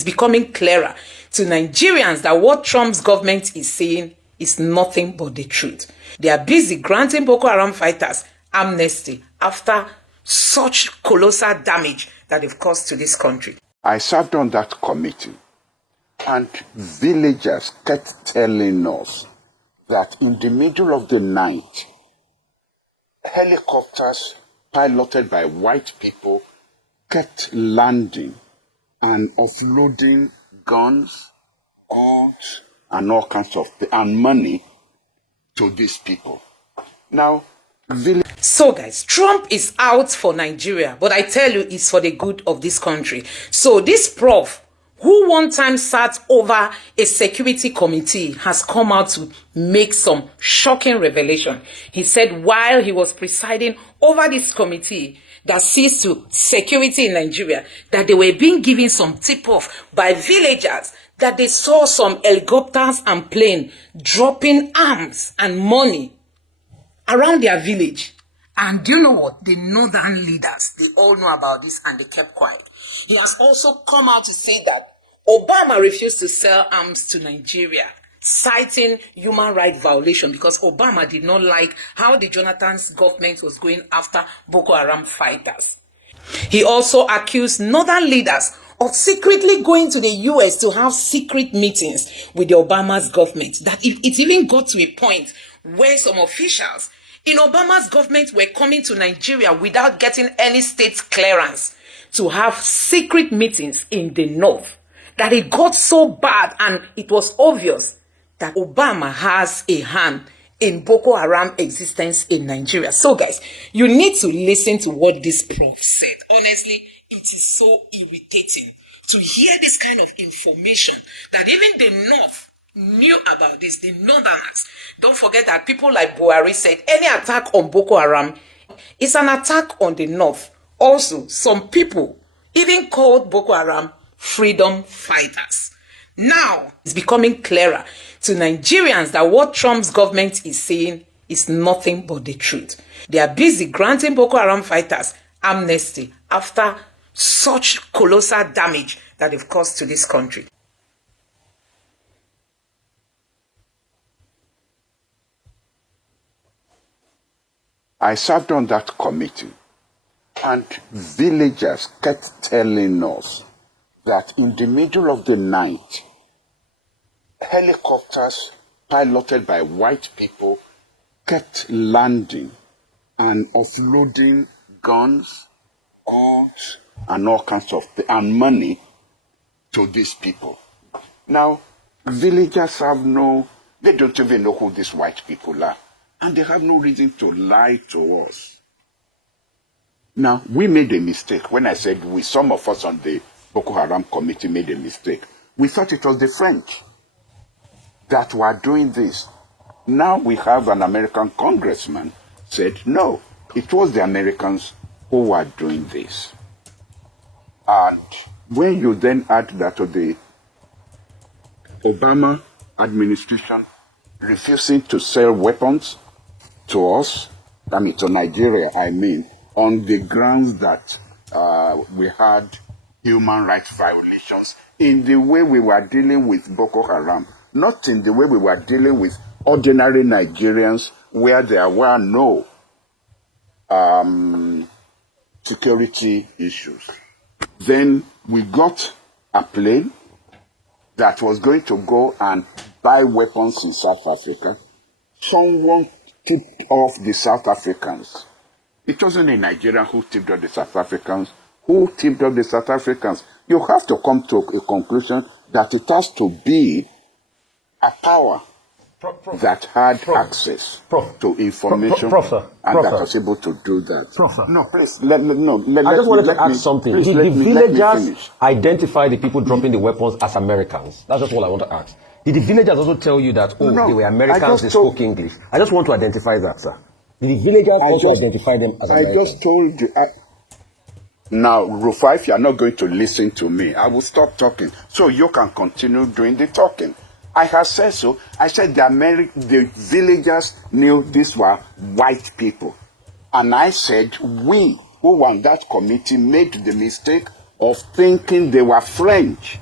It's becoming clearer to Nigerians that what Trump's government is saying is nothing but the truth. They are busy granting Boko Haram fighters amnesty after such colossal damage that they've caused to this country. I served on that committee, and villagers kept telling us that in the middle of the night, helicopters piloted by white people kept landing and offloading guns, arms, and all kinds of and money to these people. Now, so guys, Trump is out for Nigeria, but I tell you, it's for the good of this country. So this prof, who one time sat over a security committee, has come out to make some shocking revelation. He said while he was presiding over this committee that sees to security in Nigeria, that they were being given some tip-off by villagers that they saw some helicopters and planes dropping arms and money around their village. And do you know what? The northern leaders, they all know about this and they kept quiet. He has also come out to say that Obama refused to sell arms to Nigeria, citing human rights violation because Obama did not like how the Jonathan's government was going after Boko Haram fighters. He also accused northern leaders of secretly going to the US to have secret meetings with the Obama's government. That it even got to a point where some officials in Obama's government were coming to Nigeria without getting any state clearance to have secret meetings in the north. That it got so bad and it was obvious that Obama has a hand in Boko Haram existence in Nigeria. So guys, you need to listen to what this prof said. Honestly, it is so irritating to hear this kind of information that even the north knew about this, the northerners. Don't forget that people like Buhari said any attack on Boko Haram is an attack on the north. Also, some people even called Boko Haram freedom fighters. Now, it's becoming clearer to Nigerians that what Trump's government is saying is nothing but the truth. They are busy granting Boko Haram fighters amnesty after such colossal damage that they've caused to this country. I served on that committee, and villagers kept telling us that in the middle of the night, helicopters piloted by white people kept landing and offloading guns, arms, and all kinds of and money to these people. Now, villagers they don't even know who these white people are. And they have no reason to lie to us. Now, we made a mistake. When I said some of us on the Boko Haram committee made a mistake. We thought it was the French that were doing this. Now we have an American congressman said, no, it was the Americans who were doing this. And when you then add that to the Obama administration refusing to sell weapons to us, to Nigeria, on the grounds that we had human rights violations in the way we were dealing with Boko Haram, not in the way we were dealing with ordinary Nigerians where there were no security issues. Then we got a plane that was going to go and buy weapons in South Africa. Someone tipped off the South Africans. It wasn't a Nigerian who tipped off the South Africans. Who tipped off the South Africans? You have to come to a conclusion that it has to be a power that had access to information and that was able to do that. No, please, I just wanted to ask something. Did the villagers identify the people dropping the weapons as Americans? That's just all I want to ask. Did the villagers also tell you that, they were Americans, they spoke English? I just want to identify that, sir. Did the villagers also identify them as Americans? I just told you. Now, Rufai, if you are not going to listen to me, I will stop talking so you can continue doing the talking. I have said so. I said the villagers knew these were white people. And I said we who were on that committee made the mistake of thinking they were French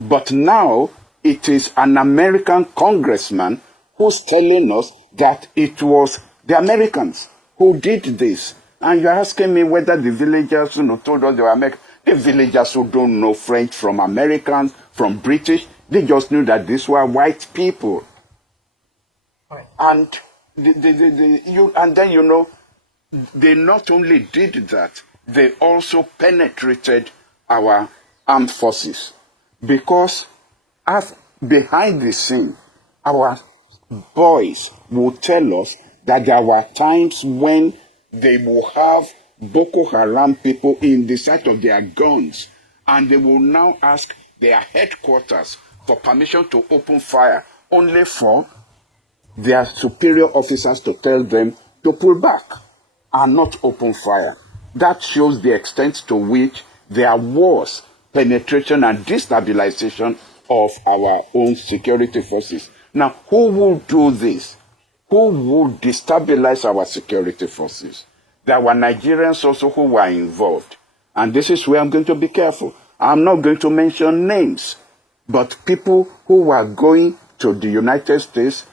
But now it is an American congressman who's telling us that it was the Americans who did this. And you're asking me whether the villagers told us they were American. The villagers who don't know French from Americans, from British, they just knew that these were white people. Right. And then they not only did that, they also penetrated our armed forces. Because as behind the scene, our boys will tell us that there were times when they will have Boko Haram people in the sight of their guns, and they will now ask their headquarters for permission to open fire, only for their superior officers to tell them to pull back and not open fire. That shows the extent to which there was penetration and destabilization of our own security forces. Now, who will do this? Who will destabilize our security forces? There were Nigerians also who were involved. And this is where I'm going to be careful. I'm not going to mention names, but people who were going to the United States,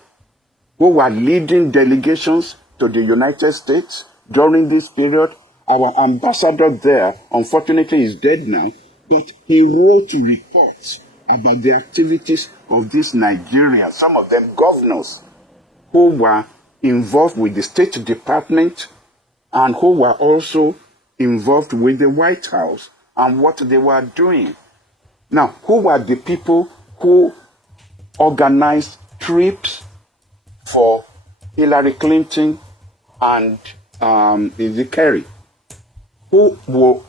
who were leading delegations to the United States during this period. Our ambassador there, unfortunately, is dead now, but he wrote reports about the activities of these Nigerians, some of them governors, who were involved with the State Department and who were also involved with the White House and what they were doing. Now, who were the people who organized trips for Hillary Clinton and Kerry? Who will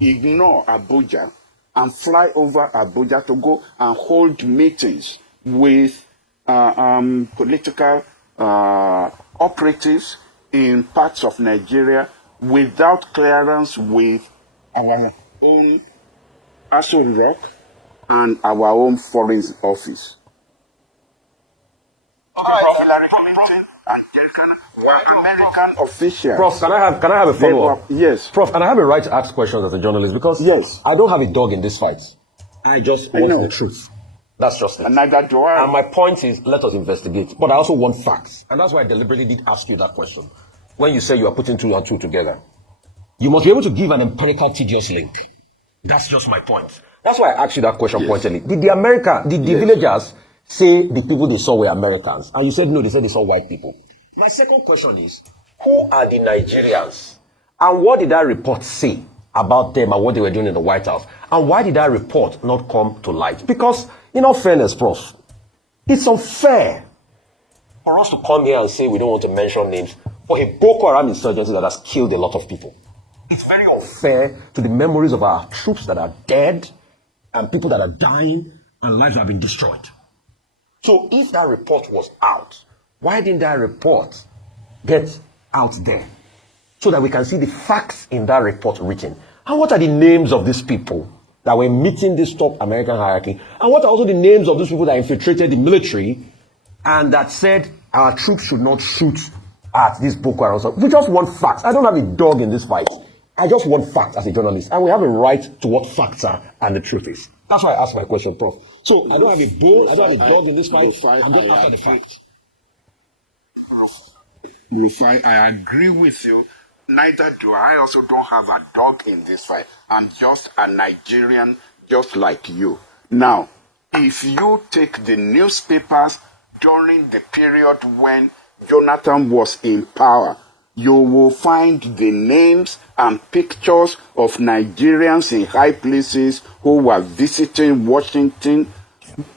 ignore Abuja and fly over Abuja to go and hold meetings with political operatives in parts of Nigeria without clearance with our own Aso Rock and our own foreign office? Hillary Clinton and American officials. Prof, can I have a follow-up? Yes. Prof, and I have a right to ask questions as a journalist because yes, I don't have a dog in this fight. I just want the truth. That's just it. And neither do I. And my point is, let us investigate. But I also want facts. And that's why I deliberately did ask you that question. When you say you are putting 2 and 2 together, you must be able to give an empirical tedious link. That's just my point. That's why I asked you that question pointedly. Did the villagers say the people they saw were Americans? And you said no, they said they saw white people. My second question is, who are the Nigerians? And what did that report say about them and what they were doing in the White House? And why did that report not come to light? Because, in all fairness, Prof, it's unfair for us to come here and say we don't want to mention names for a Boko Haram insurgency that has killed a lot of people. It's very unfair to the memories of our troops that are dead and people that are dying and lives have been destroyed. So if that report was out, why didn't that report get out there so that we can see the facts in that report written? And what are the names of these people that were meeting this top American hierarchy? And what are also the names of those people that infiltrated the military and that said our troops should not shoot at this Boko Haram? We just want facts. I don't have a dog in this fight. I just want facts as a journalist. And we have a right to what facts are and the truth is. That's why I asked my question, Prof. So I don't have a bull, I don't have a dog in this fight. I'm just after the facts. Rufai, I agree with you. Neither do I. Also don't have a dog in this fight. I'm just a Nigerian, just like you. Now, if you take the newspapers during the period when Jonathan was in power, you will find the names and pictures of Nigerians in high places who were visiting Washington,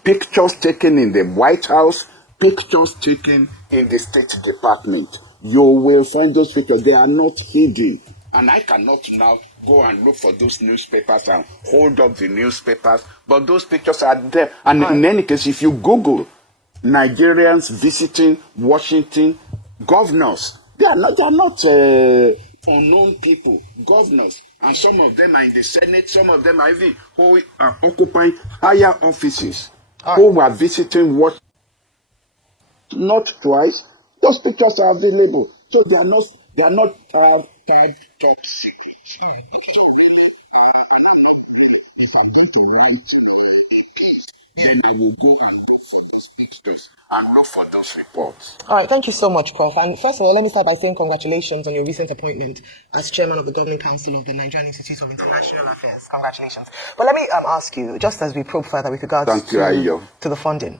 pictures taken in the White House, pictures taken in the State Department. You will find those pictures. They are not hidden. And I cannot now go and look for those newspapers and hold up the newspapers, but those pictures are there. And in any case, if you Google Nigerians visiting Washington, governors, they are not unknown people, governors. And some of them are in the Senate, some of them are even who are occupying higher offices, who were visiting Washington. Not twice. Those pictures are available. So they are not top secret. if I'm going to want to, then I will go and look for these pictures and look for those reports. All right, thank you so much, Prof. And first of all, let me start by saying congratulations on your recent appointment as chairman of the Governing Council of the Nigerian Institute of International Affairs. Congratulations. But let me ask you, just as we probe further with regards to the funding,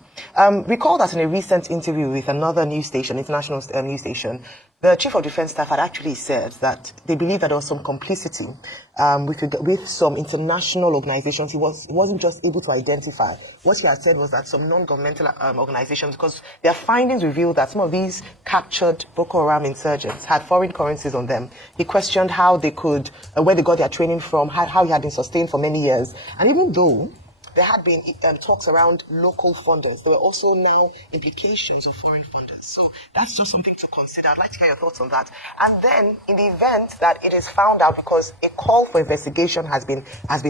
recall that in a recent interview with another news station, international news station, the Chief of Defense Staff had actually said that they believe that there was some complicity with some international organizations. He wasn't just able to identify. What he had said was that some non-governmental organizations, because their findings revealed that some of these captured Boko Haram insurgents had foreign currencies on them. He questioned how they could, where they got their training from, how it had been sustained for many years. And even though there had been talks around local funders, there were also now implications of foreign funders. So that's just something to consider. I'd like to hear your thoughts on that. And then, in the event that it is found out, because a call for investigation has been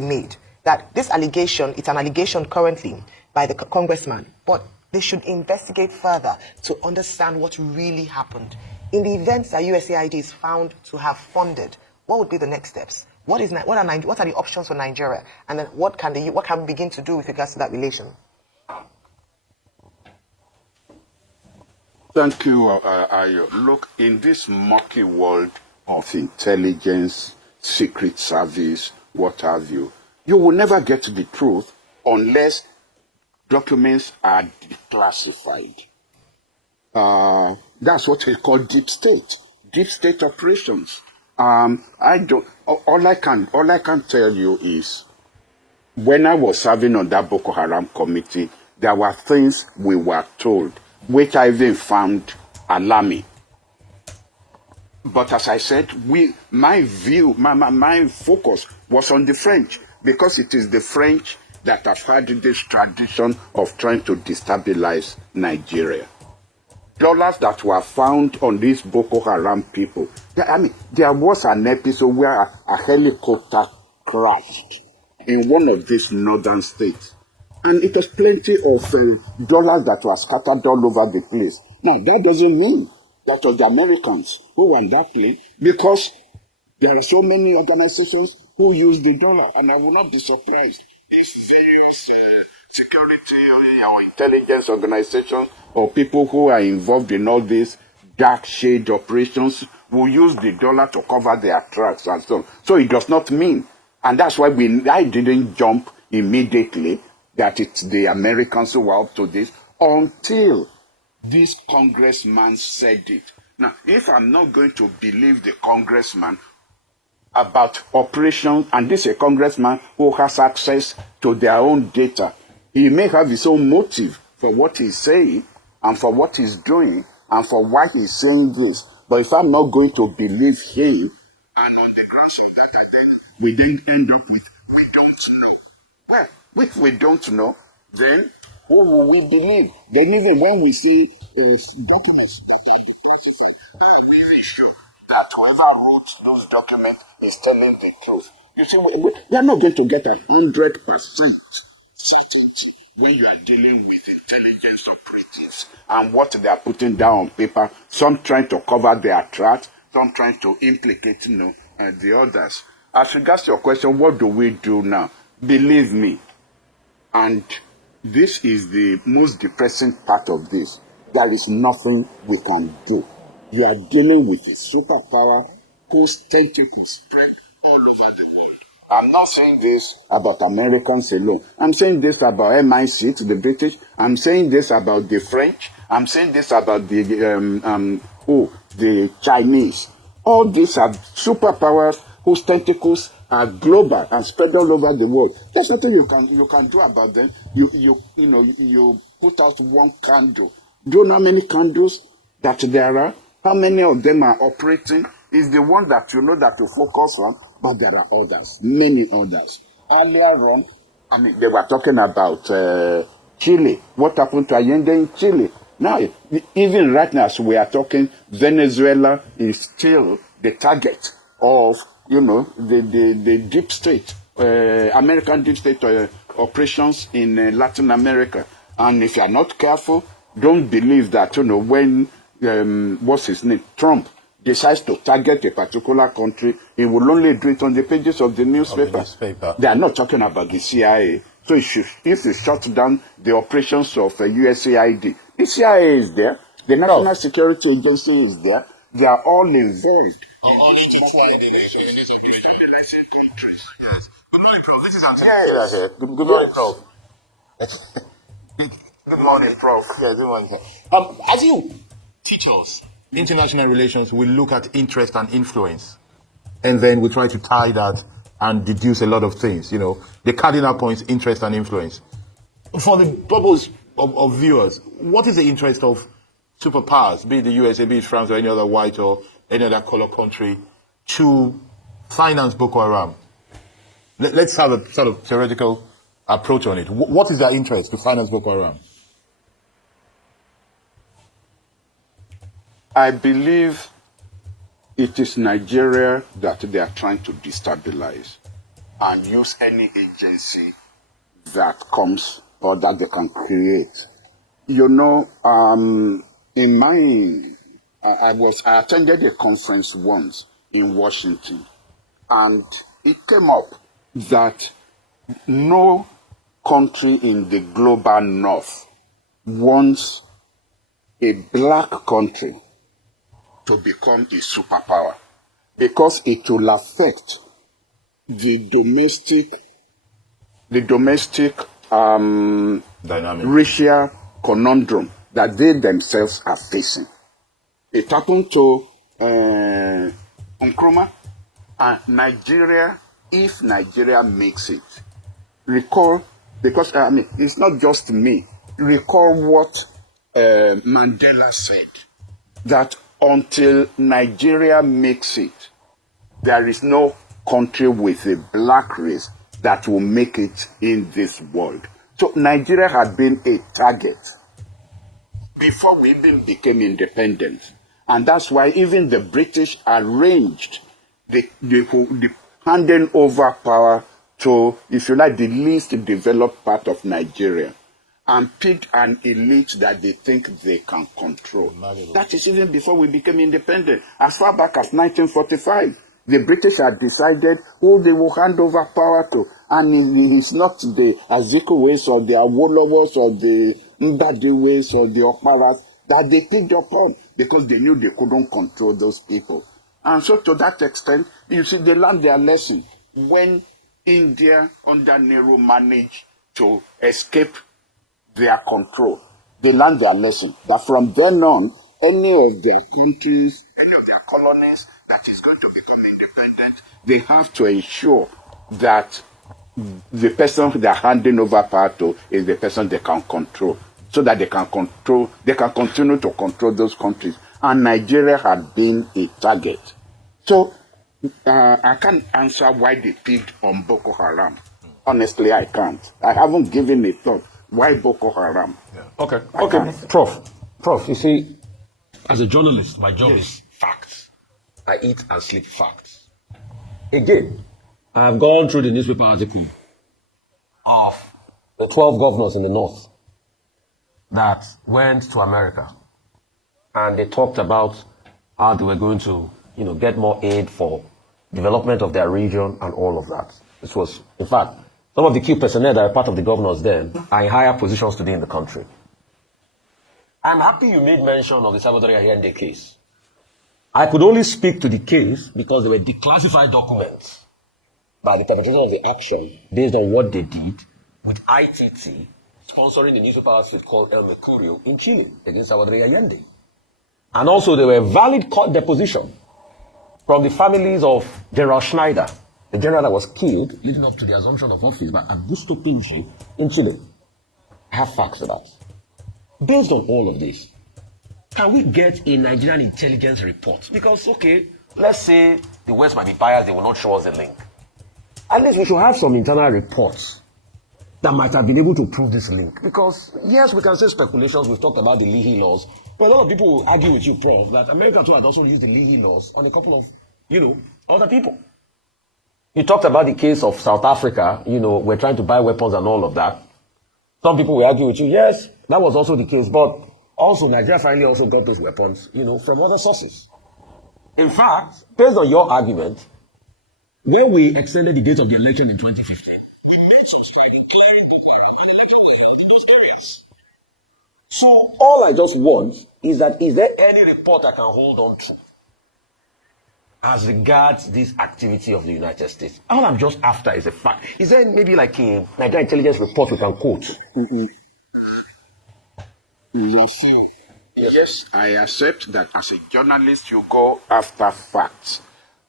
made, that this allegation, it's an allegation currently by the congressman, but they should investigate further to understand what really happened. In the event that USAID is found to have funded, what would be the next steps? What are the options for Nigeria? And then what can we begin to do with regards to that relation? Thank you, Ayo. Look, in this murky world of intelligence, secret service, what have you, you will never get to the truth unless documents are declassified. That's what they call deep state operations. All I can tell you is, when I was serving on that Boko Haram committee, there were things we were told, which I even found alarming. But as I said, my focus was on the French, because it is the French that have had this tradition of trying to destabilize Nigeria. Dollars that were found on these Boko Haram people. There was an episode where a helicopter crashed in one of these northern states. And it was plenty of dollars that were scattered all over the place. Now, that doesn't mean that was the Americans who were on that plane, because there are so many organizations who use the dollar. And I will not be surprised if various security or intelligence organizations or people who are involved in all these dark shade operations will use the dollar to cover their tracks and so on. So it does not mean, and that's why I didn't jump immediately that it's the Americans who were up to this until this congressman said it. Now, if I'm not going to believe the congressman about operations, and this is a congressman who has access to their own data, he may have his own motive for what he's saying and for what he's doing and for why he's saying this. But if I'm not going to believe him, and on the grounds of that, we then end up with, we don't know. Well, if we don't know, then who will we believe? Then even when we see documents, I'm really sure that whoever wrote those documents is telling the truth. You see, we are not going to get 100% certainty when you are dealing with intelligence operatives and what they are putting down on paper. Some trying to cover their tracks, some trying to implicate, the others. As regards to your question, what do we do now? Believe me, and this is the most depressing part of this, there is nothing we can do. You are dealing with a superpower whose tentacles spread all over the world. I'm not saying this about Americans alone. I'm saying this about MI6, the British. I'm saying this about the French. I'm saying this about the Chinese. All these are superpowers whose tentacles are global and spread all over the world. There's nothing you can do about them. You put out one candle. Do you know how many candles that there are? How many of them are operating? Is the one that you know that you focus on, but there are others, many others. Earlier on, they were talking about Chile. What happened to Allende in Chile? Now, even right now, as we are talking, Venezuela is still the target of, the deep state, American deep state operations in Latin America. And if you are not careful, don't believe that, when, what's his name, Trump, decides to target a particular country, he will only do it on the pages of the newspaper. They are not talking about the CIA. So if you shut down the operations of USAID, the CIA is there, the National Security Agency is there, they are all involved. Countries. Yes. Good morning, Prof. This is Anthony. Good morning, Prof. Good morning, Prof. Yeah, good morning. As you teach us international relations, we look at interest and influence, and then we try to tie that and deduce a lot of things. You know, the cardinal points: interest and influence. For the purpose of viewers, what is the interest of superpowers, be it the USA, be it France, or any other white or any other color country, to finance Boko Haram? Let's have a sort of theoretical approach on it. What is their interest to finance Boko Haram? I believe it is Nigeria that they are trying to destabilize and use any agency that comes or that they can create. You know, I attended a conference once in Washington, and it came up that no country in the global north wants a black country to become a superpower, because it will affect the domestic Dynamic. racial conundrum that they themselves are facing. It happened to Nkrumah and Nigeria. If Nigeria makes it, recall, because it's not just me. Recall what Mandela said, that until Nigeria makes it, there is no country with a black race that will make it in this world. So Nigeria had been a target before we even became independent. And that's why even the British arranged the handing over power to, if you like, the least developed part of Nigeria, and picked an elite that they think they can control. That is even before we became independent. As far back as 1945, the British had decided who they will hand over power to. And it's not the Azikwe's or the Awolowos or the Mbadiwe's or the Okmaras that they picked upon, because they knew they couldn't control those people. And so to that extent, you see, they learned their lesson when India under Nehru managed to escape their control. They learned their lesson that from then on, any of their countries, any of their colonies that is going to become independent, they have to ensure that the person they're handing over power to is the person they can control, so that they can continue to control those countries. And Nigeria had been a target. So I can't answer why they picked on Boko Haram. Honestly, I can't. I haven't given a thought. Why Boko Haram? Yeah. Okay. Prof, you see, as a journalist, my job is facts. I eat and sleep facts. Again, I've gone through the newspaper article of the 12 governors in the north that went to America, and they talked about how they were going to, get more aid for development of their region and all of that. This was, in fact, some of the key personnel that are part of the governors then are in higher positions today in the country. I'm happy you made mention of the Salvador Allende case. I could only speak to the case because they were declassified documents by the perpetrators of the action based on what they did with ITT sponsoring the newspaper outfit called El Mercurio in Chile against Salvador Allende. And also there were valid court deposition from the families of General Schneider, the general that was killed leading up to the assumption of office by Augusto Pinochet in Chile. I have facts for that. Based on all of this, can we get a Nigerian intelligence report? Because, okay, let's say the West might be biased, they will not show us the link. At least we should have some internal reports that might have been able to prove this link. Because, yes, we can say speculations, we've talked about the Leahy laws, but a lot of people will argue with you, Prof, that America too had also used the Leahy laws on a couple of, other people. You talked about the case of South Africa, we're trying to buy weapons and all of that. Some people will argue with you, yes, that was also the case, but also Nigeria finally also got those weapons, from other sources. In fact, based on your argument, when we extended the date of the election in 2015, we made some strides clearing the elections were held in those areas. So all I just want is that, is there any report I can hold on to as regards this activity of the United States? All I'm just after is a fact. Is there maybe like a Nigerian intelligence report we can quote? Yes, I accept that as a journalist, you go after facts.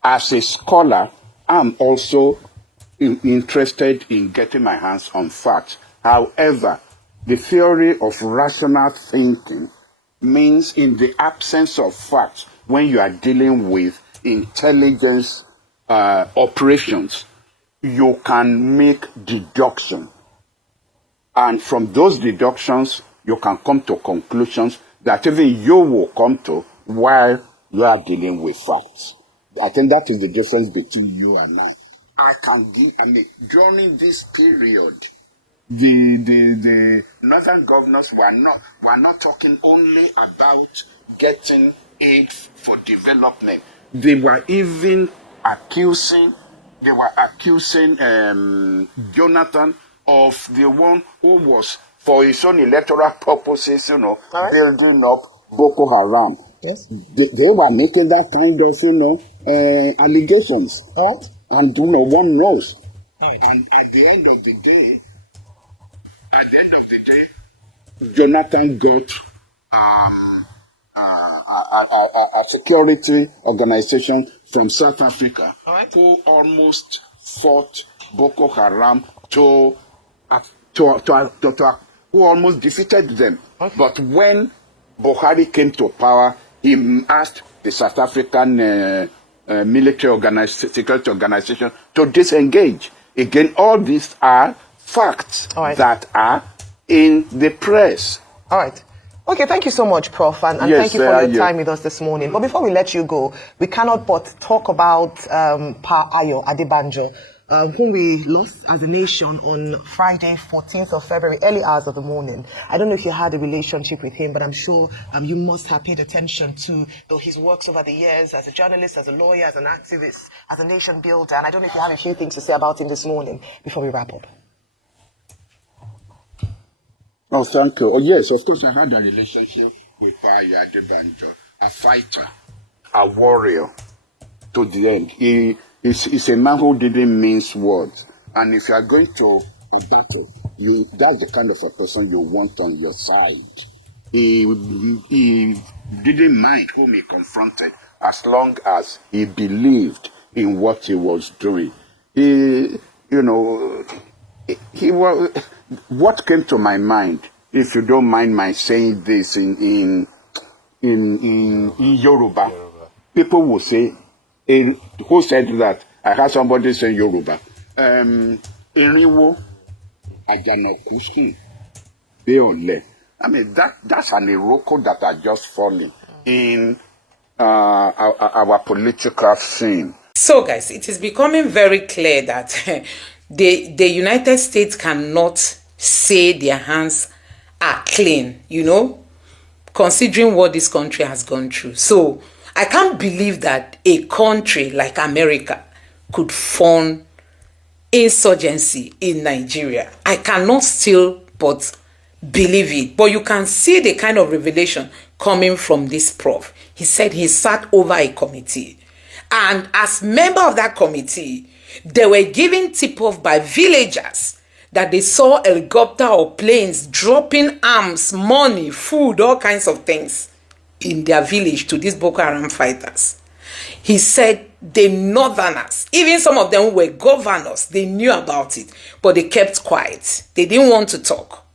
As a scholar, I'm also interested in getting my hands on facts. However, the theory of rational thinking means in the absence of facts, when you are dealing with intelligence operations, you can make deduction. And from those deductions, you can come to conclusions that even you will come to while you are dealing with facts. I think that is the difference between you and I. During this period, the northern governors were not talking only about getting aid for development. They were even accusing Jonathan of the one who was, for his own electoral purposes, building up Boko Haram. Yes. They were making that kind of, allegations. All right. And one knows. And at the end of the day, Jonathan got a security organization from South Africa who almost fought Boko Haram who almost defeated them. Okay. But when Buhari came to power, he asked the South African military security organization to disengage. Again, all these are facts that are in the press. All right. Okay, thank you so much, Prof. And yes, thank you for your time with us this morning. But before we let you go, we cannot but talk about Pa Adebanjo, whom we lost as a nation on Friday, 14th of February, early hours of the morning. I don't know if you had a relationship with him, but I'm sure you must have paid attention to his works over the years as a journalist, as a lawyer, as an activist, as a nation builder. And I don't know if you have a few things to say about him this morning before we wrap up. Oh, thank you. Oh, yes, of course, I had a relationship with Pa Adebanjo, a fighter, a warrior to the end. He's a man who didn't mince words. And if you are going to a battle, that's the kind of a person you want on your side. He didn't mind whom he confronted as long as he believed in what he was doing. He was. What came to my mind, if you don't mind my saying this in Yoruba, people will say, who said that? I heard somebody say Yoruba. Erinwo ajanakuski beole. I mean, that's an iroko that are just falling in our political scene. So, guys, it is becoming very clear that the United States cannot say their hands are clean, considering what this country has gone through. So I can't believe that a country like America could fund insurgency in Nigeria. I cannot still but believe it. But you can see the kind of revelation coming from this prof. He said he sat over a committee. And as member of that committee, they were given tip-off by villagers that they saw helicopter or planes dropping arms, money, food, all kinds of things in their village to these Boko Haram fighters. He said the northerners, even some of them who were governors, they knew about it, but they kept quiet. They didn't want to talk.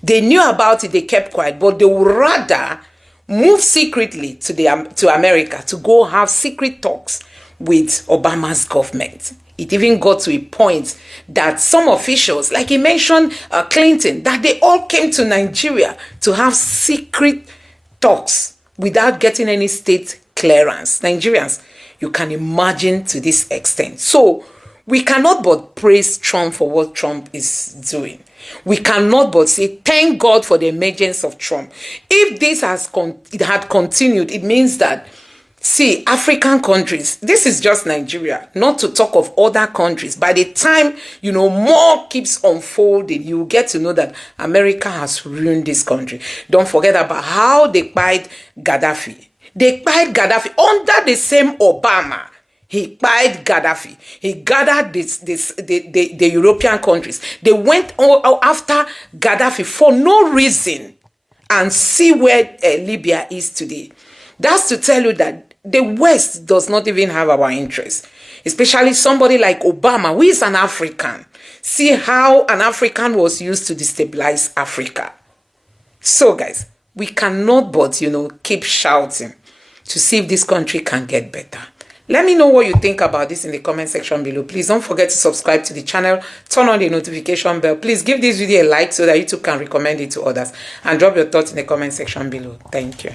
They knew about it, they kept quiet, but they would rather move secretly to America to go have secret talks with Obama's government. It even got to a point that some officials, like he mentioned Clinton, that they all came to Nigeria to have secret talks without getting any state clearance. Nigerians, you can imagine to this extent. So we cannot but praise Trump for what Trump is doing. We cannot but say, thank God for the emergence of Trump. If this had continued, it means that See, African countries, this is just Nigeria, not to talk of other countries. By the time, more keeps unfolding, you get to know that America has ruined this country. Don't forget about how they kpied Gaddafi. They kpied Gaddafi under the same Obama. He kpied Gaddafi. He gathered the European countries. They went after Gaddafi for no reason. And see where Libya is today. That's to tell you that the West does not even have our interest. Especially somebody like Obama, who is an African. See how an African was used to destabilize Africa. So guys, we cannot but, keep shouting to see if this country can get better. Let me know what you think about this in the comment section below. Please don't forget to subscribe to the channel, turn on the notification bell. Please give this video a like so that YouTube can recommend it to others. And drop your thoughts in the comment section below. Thank you.